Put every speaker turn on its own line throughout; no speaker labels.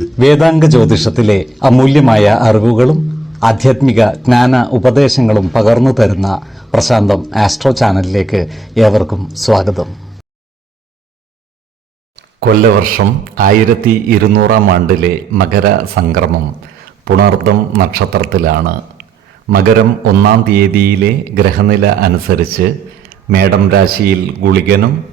വേദാംഗ ജ്യോതിഷത്തിലെ അമൂല്യമായ അറിവുകളും ആധ്യാത്മിക ജ്ഞാന ഉപദേശങ്ങളും പകർന്നു തരുന്ന പ്രശാന്തം ആസ്ട്രോ ചാനലിലേക്ക് ഏവർക്കും സ്വാഗതം. കൊല്ലവർഷം ആയിരത്തി ഇരുന്നൂറാം ആണ്ടിലെ മകര സംക്രമം പുണർദം നക്ഷത്രത്തിലാണ്. മകരം ഒന്നാം തീയതിയിലെ ഗ്രഹനില അനുസരിച്ച് മേടം രാശിയിൽ ഗുളികനും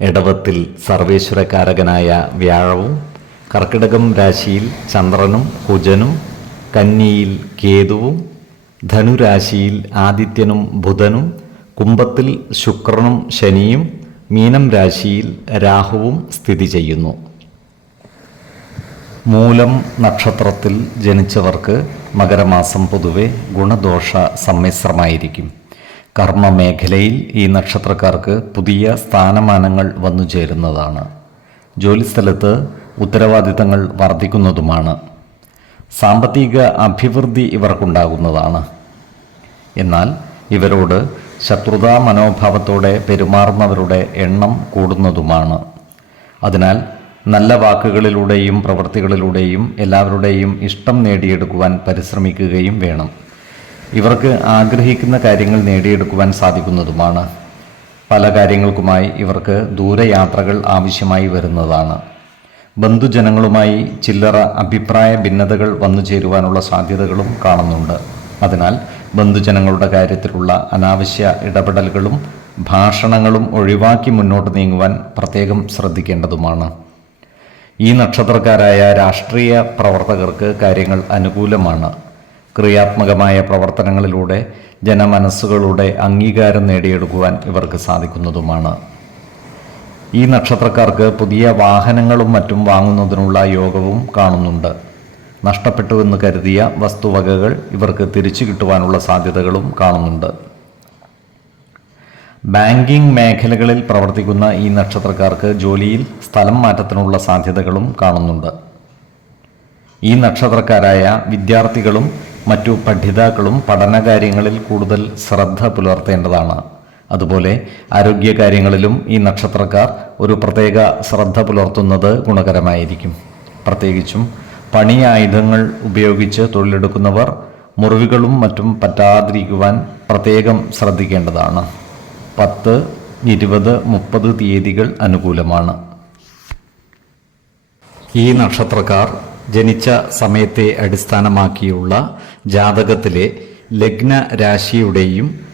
ഇടവത്തിൽ സർവേശ്വരകാരകനായ വ്യാഴവും കർക്കിടകം രാശിയിൽ ചന്ദ്രനും കുജനും കന്നിയിൽ കേതുവും ധനുരാശിയിൽ ആദിത്യനും ബുധനും കുംഭത്തിൽ ശുക്രനും ശനിയും മീനം രാശിയിൽ രാഹുവും സ്ഥിതി ചെയ്യുന്നു. മൂലം നക്ഷത്രത്തിൽ ജനിച്ചവർക്ക് മകരമാസം പൊതുവെ ഗുണദോഷ സമ്മിശ്രമായിരിക്കും. കർമ്മമേഖലയിൽ ഈ നക്ഷത്രക്കാർക്ക് പുതിയ സ്ഥാനമാനങ്ങൾ വന്നു ചേരുന്നതാണ് ജോലിസ്ഥലത്ത് ഉത്തരവാദിത്തങ്ങൾ വർദ്ധിക്കുന്നതുമാണ്. സാമ്പത്തിക അഭിവൃദ്ധി ഇവർക്കുണ്ടാകുന്നതാണ്. എന്നാൽ ഇവരോട് ശത്രുതാ മനോഭാവത്തോടെ പെരുമാറുന്നവരുടെ എണ്ണം കൂടുന്നതുമാണ്. അതിനാൽ നല്ല വാക്കുകളിലൂടെയും പ്രവൃത്തികളിലൂടെയും എല്ലാവരുടെയും ഇഷ്ടം നേടിയെടുക്കുവാൻ പരിശ്രമിക്കുകയും വേണം. ഇവർക്ക് ആഗ്രഹിക്കുന്ന കാര്യങ്ങൾ നേടിയെടുക്കുവാൻ സാധിക്കുന്നതുമാണ്. പല കാര്യങ്ങൾക്കുമായി ഇവർക്ക് ദൂരയാത്രകൾ ആവശ്യമായി വരുന്നതാണ്. ബന്ധുജനങ്ങളുമായി ചില്ലറ അഭിപ്രായ ഭിന്നതകൾ വന്നു ചേരുവാനുള്ള സാധ്യതകളും കാണുന്നുണ്ട്. അതിനാൽ ബന്ധുജനങ്ങളുടെ കാര്യത്തിലുള്ള അനാവശ്യ ഇടപെടലുകളും ഭാഷണങ്ങളും ഒഴിവാക്കി മുന്നോട്ട് നീങ്ങുവാൻ പ്രത്യേകം ശ്രദ്ധിക്കേണ്ടതുമാണ്. ഈ നക്ഷത്രക്കാരായ രാഷ്ട്രീയ പ്രവർത്തകർക്ക് കാര്യങ്ങൾ അനുകൂലമാണ്. ക്രിയാത്മകമായ പ്രവർത്തനങ്ങളിലൂടെ ജനമനസ്സുകളുടെ അംഗീകാരം നേടിയെടുക്കുവാൻ ഇവർക്ക് സാധിക്കുന്നതുമാണ്. ഈ നക്ഷത്രക്കാർക്ക് പുതിയ വാഹനങ്ങളും മറ്റും വാങ്ങുന്നതിനുള്ള യോഗവും കാണുന്നുണ്ട്. നഷ്ടപ്പെട്ടു എന്ന് കരുതിയ വസ്തുവകകൾ ഇവർക്ക് തിരിച്ചു കിട്ടുവാനുള്ള സാധ്യതകളും കാണുന്നുണ്ട്. ബാങ്കിംഗ് മേഖലകളിൽ പ്രവർത്തിക്കുന്ന ഈ നക്ഷത്രക്കാർക്ക് ജോലിയിൽ സ്ഥലം മാറ്റത്തിനുള്ള സാധ്യതകളും കാണുന്നുണ്ട്. ഈ നക്ഷത്രക്കാരായ വിദ്യാർത്ഥികളും മറ്റു പഠിതാക്കളും പഠനകാര്യങ്ങളിൽ കൂടുതൽ ശ്രദ്ധ പുലർത്തേണ്ടതാണ്. അതുപോലെ ആരോഗ്യകാര്യങ്ങളിലും ഈ നക്ഷത്രക്കാർ ഒരു പ്രത്യേക ശ്രദ്ധ പുലർത്തുന്നത് ഗുണകരമായിരിക്കും. പ്രത്യേകിച്ചും പണി ആയുധങ്ങൾ ഉപയോഗിച്ച് തൊഴിലെടുക്കുന്നവർ മുറിവുകളും മറ്റും പറ്റാതിരിക്കുവാൻ പ്രത്യേകം ശ്രദ്ധിക്കേണ്ടതാണ്. പത്ത് ഇരുപത് മുപ്പത് തീയതികൾ അനുകൂലമാണ്. ഈ നക്ഷത്രക്കാർ ജനിച്ച സമയത്തെ അടിസ്ഥാനമാക്കിയുള്ള ജാതകത്തിലെ ലഗ്ന രാശിയുടെയും